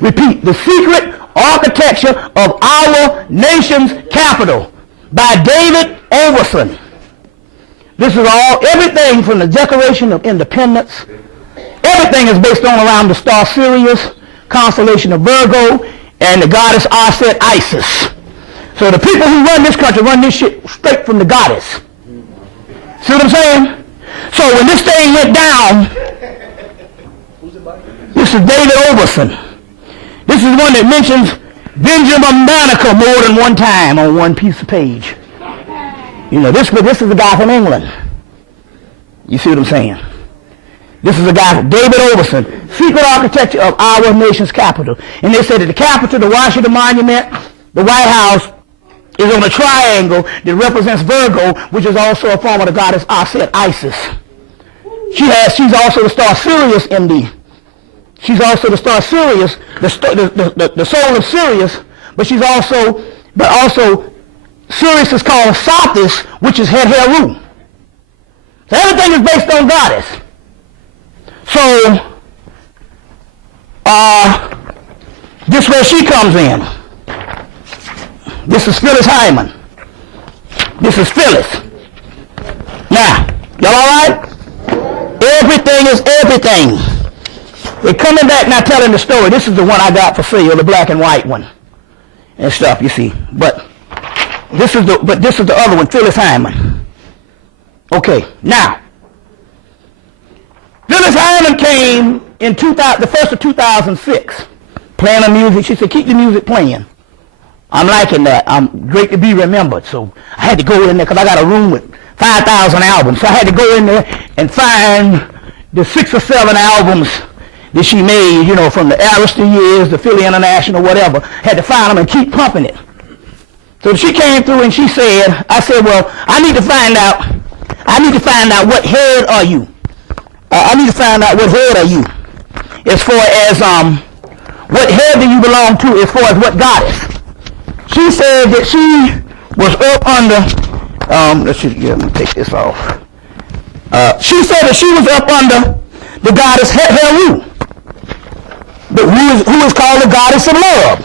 Repeat, The Secret Architecture of Our Nation's Capital by David Overson. This is everything from the Declaration of Independence. Everything is based on around the star Sirius, constellation of Virgo, and the goddess Aset Isis. So the people who run this country run this shit straight from the goddess. See what I'm saying? So when this thing went down, this is David Overson. This is one that mentions Benjamin Banneker more than one time on one piece of page. You know, this is a guy from England. You see what I'm saying? This is a guy, David Overson, Secret Architecture of Our Nation's Capital. And they said that the Capitol, the Washington Monument, the White House, is on a triangle that represents Virgo, which is also a form of the goddess Aset Isis. She's also the star Sirius, MD. She's also the star Sirius, the soul of Sirius, but also Sirius is called Sothis, which is Het Heru. So everything is based on goddess. So, this is where she comes in. This is Phyllis Hyman. This is Phyllis. Now, y'all all right? Everything is everything. They're coming back now telling the story. This is the one I got for sale, the black and white one and stuff, you see. But this is the other one, Phyllis Hyman. Okay, now, Phyllis Hyman came in the 1st of 2006, playing the music. She said, keep the music playing. I'm liking that. I'm great to be remembered. So I had to go in there because I got a room with 5,000 albums. So I had to go in there and find the 6 or 7 albums that she made, you know, from the Arista years, the Philly International, whatever. Had to find them and keep pumping it. So she came through and she said, I said, well, I need to find out what head are you? I need to find out what head are you? As far as, what head do you belong to as far as what goddess? She said that she was up under, let's see, let me take this off. She said that she was up under the goddess Het Heru, who is called the goddess of love,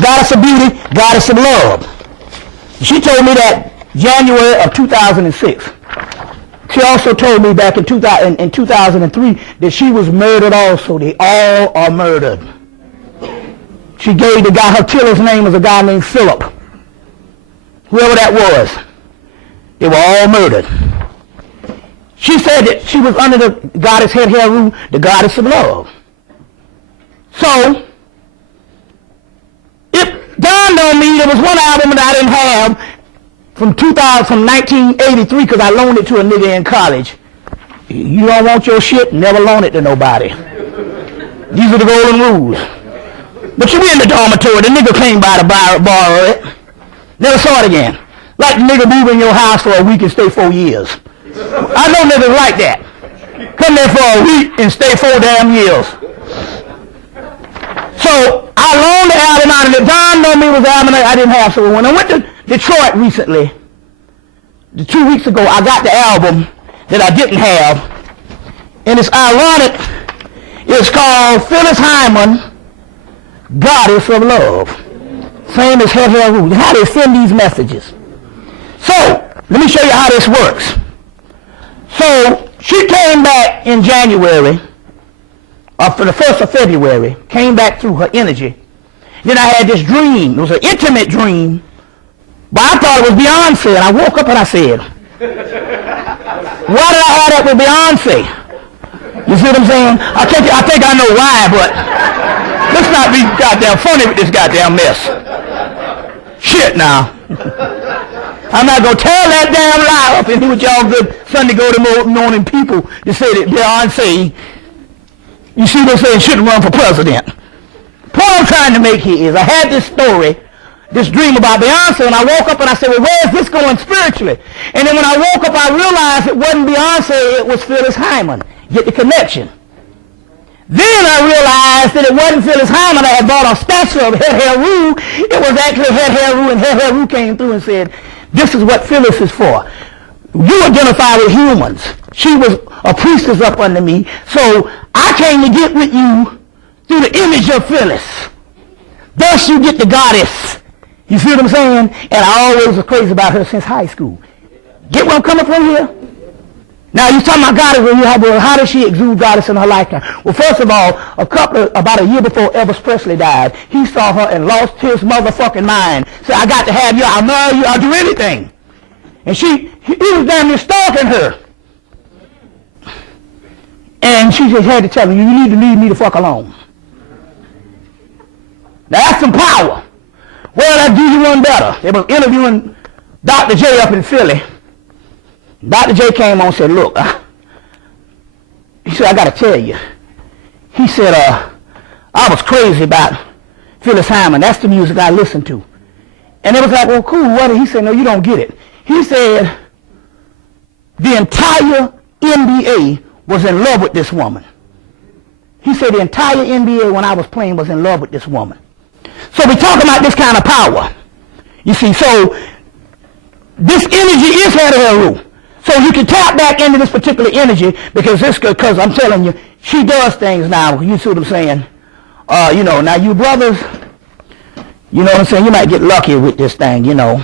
goddess of beauty, goddess of love. She told me that January of 2006. She also told me back in 2003 that she was murdered also. They all are murdered. She gave the guy, her killer's name was a guy named Philip. Whoever that was. They were all murdered. She said that she was under the goddess Het Heru, the goddess of love. So, it dawned on me there was one album that I didn't have from 1983 because I loaned it to a nigga in college. You don't want your shit, never loan it to nobody. These are the golden rules. But you be in the dormitory, the nigga came by to borrow it. Never saw it again. Like the nigga move in your house for a week and stay 4 years. I know niggas like that. Come there for a week and stay 4 damn years. So I loaned the album out and it dawned on me was the album I didn't have. So when I went to Detroit recently, 2 weeks ago, I got the album that I didn't have. And it's ironic. It's called Phyllis Hyman, Goddess of Love. Same as Het Heru. How they send these messages. So, let me show you how this works. So, she came back in January, for the 1st of February, came back through her energy. Then I had this dream. It was an intimate dream. But I thought it was Beyonce, and I woke up and I said, why did I have that with Beyonce? You see what I'm saying? I think I know why, but let's not be goddamn funny with this goddamn mess. Shit now. I'm not going to tell that damn lie up in here with y'all good Sunday morning people to say that Beyonce, you see what I'm saying, shouldn't run for president. The point I'm trying to make here is I had this story, this dream about Beyonce, and I woke up and I said, well, where is this going spiritually? And then when I woke up, I realized it wasn't Beyonce, it was Phyllis Hyman. Get the connection. Then I realized that it wasn't Phyllis Hyman that had bought a statue of Het Heru. It was actually Het Heru, and Het Heru came through and said, this is what Phyllis is for. You identify with humans. She was a priestess up under me, so I came to get with you through the image of Phyllis. Thus you get the goddess. You see what I'm saying? And I always was crazy about her since high school. Get where I'm coming from here? Now you're talking about goddess. Well, how does she exude goddess in her lifetime? Well, first of all, about a year before Elvis Presley died, he saw her and lost his motherfucking mind. Said, I got to have you. I'll marry you. I'll do anything. And he was damn near stalking her. And she just had to tell him, you need to leave me the fuck alone. Now that's some power. Well, I'll do you one better. They were interviewing Dr. J up in Philly. Dr. J came on and said, look, he said, I got to tell you. He said, I was crazy about Phyllis Hyman. That's the music I listened to. And it was like, well, cool. What? He said, no, you don't get it. He said, the entire NBA was in love with this woman. He said the entire NBA when I was playing was in love with this woman. So we're talking about this kind of power. You see, so this energy is head of her rule. So you can tap back into this particular energy because I'm telling you, she does things now. You see what I'm saying? Now you brothers, you know what I'm saying? You might get lucky with this thing, the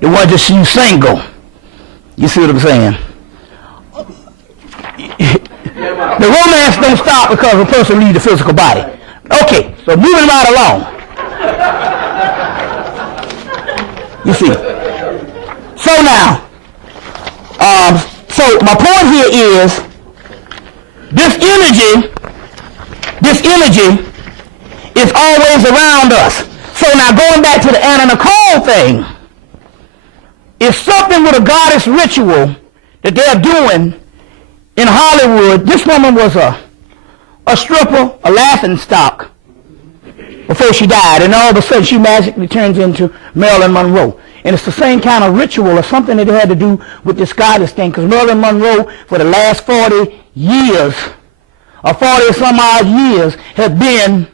one just you single. You see what I'm saying? The romance don't stop because a person leaves the physical body. Okay, so moving right along. You see. So now, so my point here is this energy is always around us. So now going back to the Anna Nicole thing, it's something with a goddess ritual that they're doing in Hollywood. This woman was a stripper, a laughing stock before she died, and all of a sudden she magically turns into Marilyn Monroe. And it's the same kind of ritual or something that they had to do with this goddess thing, because Marilyn Monroe for the last 40 years, or 40 some odd years, has been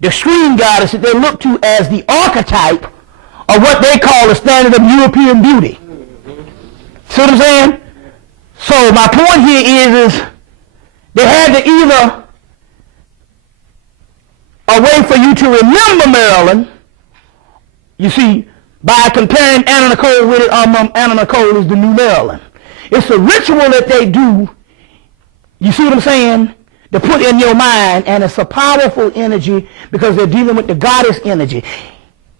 the screen goddess that they look to as the archetype of what they call the standard of European beauty. See what I'm saying? So my point here is they had to either a way for you to remember Marilyn, you see, by comparing Anna Nicole with it, Anna Nicole is the new Marilyn. It's a ritual that they do, you see what I'm saying, to put in your mind, and it's a powerful energy because they're dealing with the goddess energy.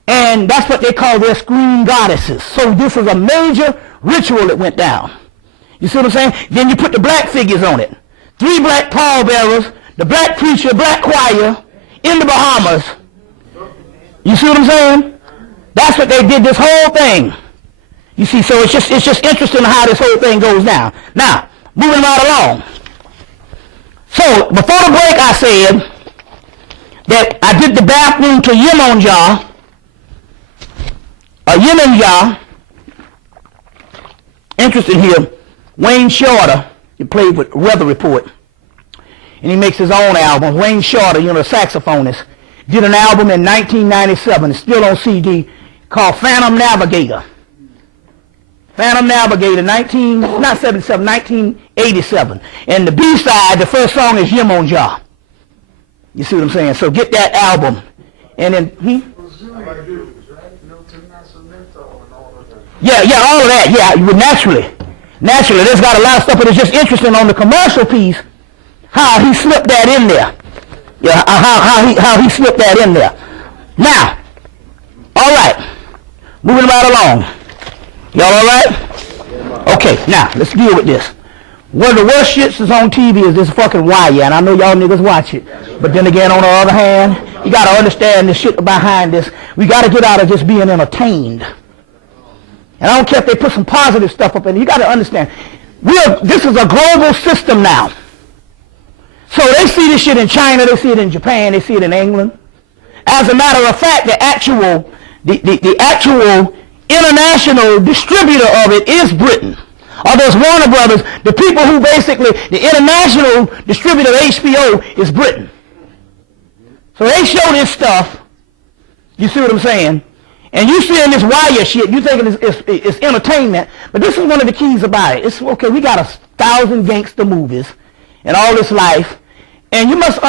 And that's what they call their screen goddesses. So this is a major ritual that went down. You see what I'm saying? Then you put the black figures on it. 3 black pallbearers, the black preacher, black choir, in the Bahamas. You see what I'm saying? That's what they did this whole thing. You see, so it's just interesting how this whole thing goes down. Now, moving right along. So, before the break I said that I did the bathroom to Yemonja, interesting here, Wayne Shorter, he played with Weather Report, and he makes his own album. Wayne Shorter, the saxophonist, did an album in 1997, it's still on CD, called Phantom Navigator. Phantom Navigator, 1987. And the B-side, the first song is Yemonja. You see what I'm saying? So get that album. And then, Yeah, all of that. Yeah, naturally. There's got a lot of stuff, but it's just interesting on the commercial piece, how he slipped that in there. Yeah, how he slipped that in there. Now, all right, moving right along. Y'all all right? Okay, now, let's deal with this. One of the worst shits that's on TV is this fucking wire, and I know y'all niggas watch it. But then again, on the other hand, you got to understand the shit behind this. We got to get out of just being entertained. And I don't care if they put some positive stuff up in it. You got to understand, this is a global system now. So they see this shit in China, they see it in Japan, they see it in England. As a matter of fact, the actual international distributor of it is Britain. Or those Warner Brothers, the people who basically, the international distributor of HBO is Britain. So they show this stuff, you see what I'm saying? And you seeing this wire shit, you thinking it's entertainment, but this is one of the keys about it. It's, okay, we got 1,000 gangster movies and all this life, And you must understand.